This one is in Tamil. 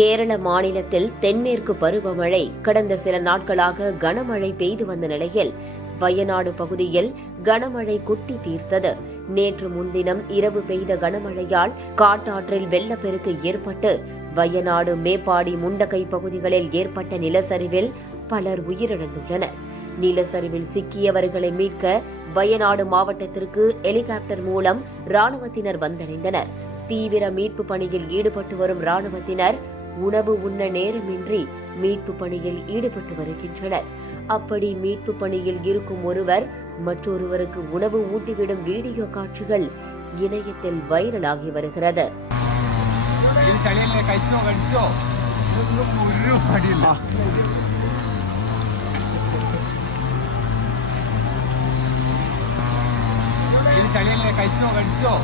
கேரள மாநிலத்தில் தென்மேற்கு பருவமழை கடந்த சில நாட்களாக கனமழை பெய்து வந்த நிலையில் வயநாடு பகுதியில் கனமழை கொட்டி தீர்த்தது. நேற்று முன்தினம் இரவு பெய்த கனமழையால் காட்டாற்றில் வெள்ளப்பெருக்கு ஏற்பட்டு வயநாடு, மேப்பாடி, முண்டகை பகுதிகளில் ஏற்பட்ட நிலச்சரிவில் பலர் உயிரிழந்துள்ளனர். நிலச்சரிவில் சிக்கியவர்களை மீட்க வயநாடு மாவட்டத்திற்கு ஹெலிகாப்டர் மூலம் ராணுவத்தினர் வந்தடைந்தனர். தீவிர மீட்பு பணியில் ஈடுபட்டு வரும் ராணுவத்தினர் உணவு உண்ண நேரமின்றி மீட்பு பணியில் ஈடுபட்டு வருகின்றனர். அப்படி மீட்பு பணியில் இருக்கும் ஒருவர் மற்றொருவருக்கு உணவு ஊட்டிவிடும் வீடியோ காட்சிகள் இணையத்தில் வைரலாகி வருகிறது. കഴിച്ചോ